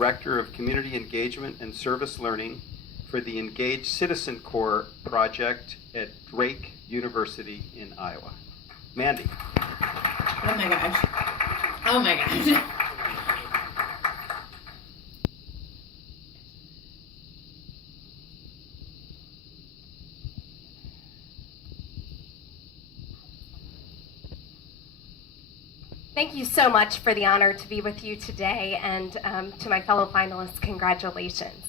Director of Community Engagement and Service Learning for the Engaged Citizen Corps project at Drake University in Iowa. Mandy. Oh my gosh. Oh my gosh. Thank you so much for the honor to be with you today, and to my fellow finalists, congratulations.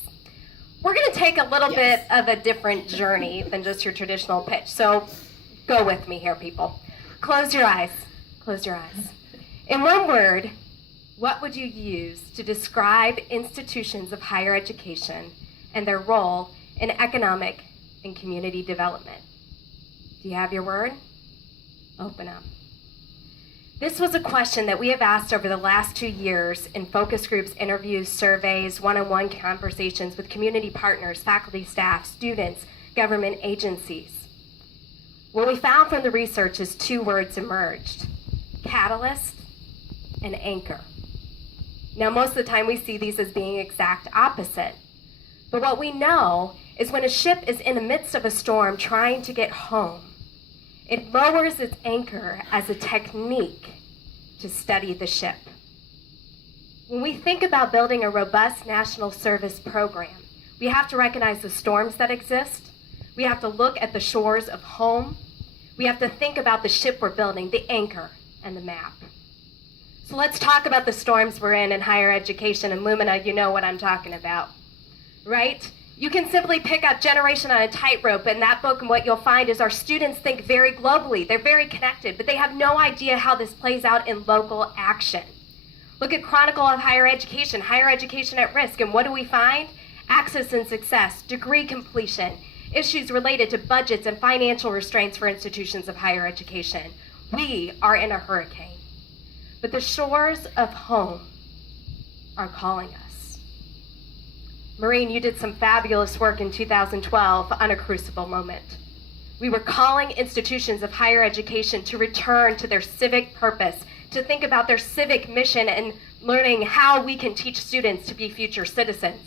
We're going to take a little bit of a different journey than just your traditional pitch, so go with me here, people. Close your eyes. Close your eyes. In one word, what would you use to describe institutions of higher education and their role in economic and community development? Do you have your word? Open up. This was a question that we have asked over the last 2 years in focus groups, interviews, surveys, one-on-one conversations with community partners, faculty, staff, students, government agencies. What we found from the research is 2 words emerged: catalyst and anchor. Now, most of the time we see these as being exact opposite. But what we know is when a ship is in the midst of a storm trying to get home, it lowers its anchor as a technique to steady the ship. When we think about building a robust national service program, we have to recognize the storms that exist. We have to look at the shores of home. We have to think about the ship we're building, the anchor, and the map. So let's talk about the storms we're in higher education. And Lumina, you know what I'm talking about, right? You can simply pick up Generation on a Tightrope in that book, and what you'll find is our students think very globally. They're very connected, but they have no idea how this plays out in local action. Look at Chronicle of Higher Education at Risk, and what do we find? Access and success, degree completion, issues related to budgets and financial restraints for institutions of higher education. We are in a hurricane, but the shores of home are calling us. Maureen, you did some fabulous work in 2012 on a crucible moment. We were calling institutions of higher education to return to their civic purpose, to think about their civic mission and learning how we can teach students to be future citizens.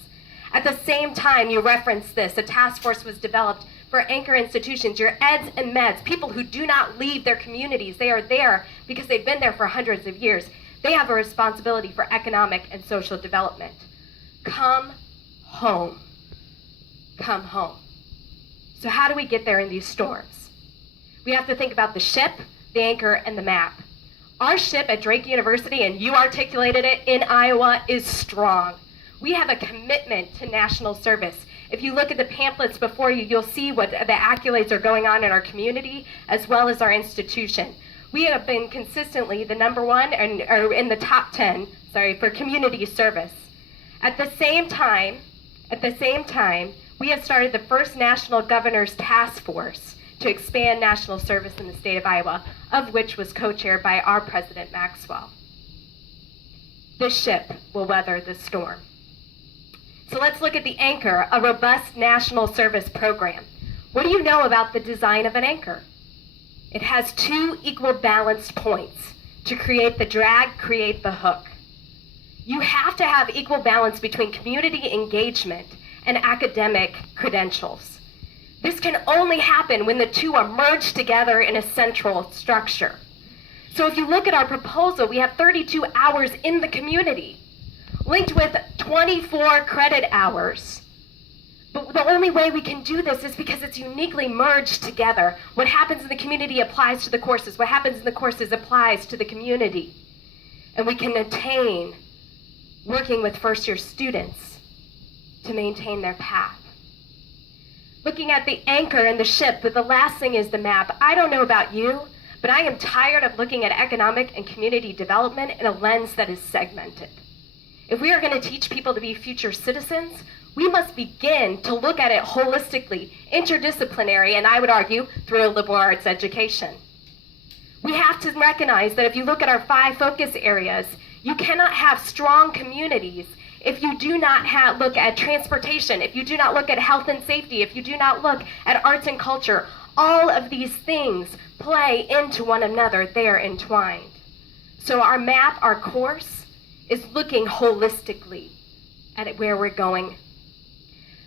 At the same time, you referenced this, a task force was developed for anchor institutions, your eds and meds, people who do not leave their communities. They are there because they've been there for hundreds of years. They have a responsibility for economic and social development. Come home. Come home. So how do we get there in these storms? We have to think about the ship, the anchor, and the map. Our ship at Drake University, and you articulated it, in Iowa, is strong. We have a commitment to national service. If you look at the pamphlets before you, you'll see what the accolades are going on in our community as well as our institution. We have been consistently the #1 or in the top 10, for community service. At the same time, we have started the first National Governor's Task Force to expand national service in the state of Iowa, of which was co-chaired by our President Maxwell. This ship will weather the storm. So let's look at the anchor, a robust national service program. What do you know about the design of an anchor? It has 2 equal balanced points to create the drag, create the hook. You have to have equal balance between community engagement and academic credentials. This can only happen when the 2 are merged together in a central structure. So if you look at our proposal, we have 32 hours in the community, linked with 24 credit hours. But the only way we can do this is because it's uniquely merged together. What happens in the community applies to the courses. What happens in the courses applies to the community. And we can attain working with first-year students to maintain their path. Looking at the anchor and the ship, but the last thing is the map. I don't know about you, but I am tired of looking at economic and community development in a lens that is segmented. If we are going to teach people to be future citizens, we must begin to look at it holistically, interdisciplinary, and I would argue through a liberal arts education. We have to recognize that if you look at our 5 focus areas, you cannot have strong communities if you do not look at transportation, if you do not look at health and safety, if you do not look at arts and culture. All of these things play into one another. They are entwined. So our map, our course, is looking holistically at where we're going.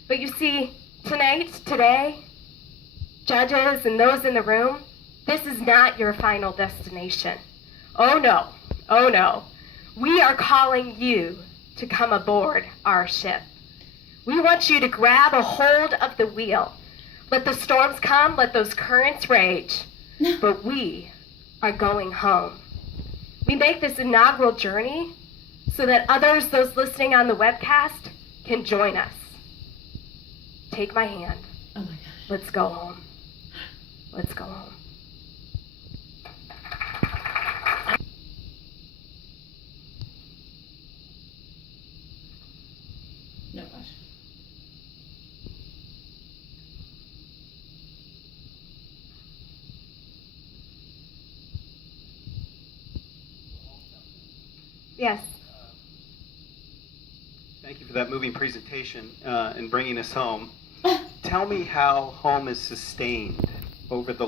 But you see, today, judges and those in the room, this is not your final destination. Oh no. We are calling you to come aboard our ship. We want you to grab a hold of the wheel. Let the storms come, let those currents rage, but we are going home. We make this inaugural journey so that others, those listening on the webcast, can join us. Take my hand. Oh my gosh. Let's go home. Let's go home. No gosh. Yes. Thank you for that moving presentation and bringing us home. Tell me how home is sustained over the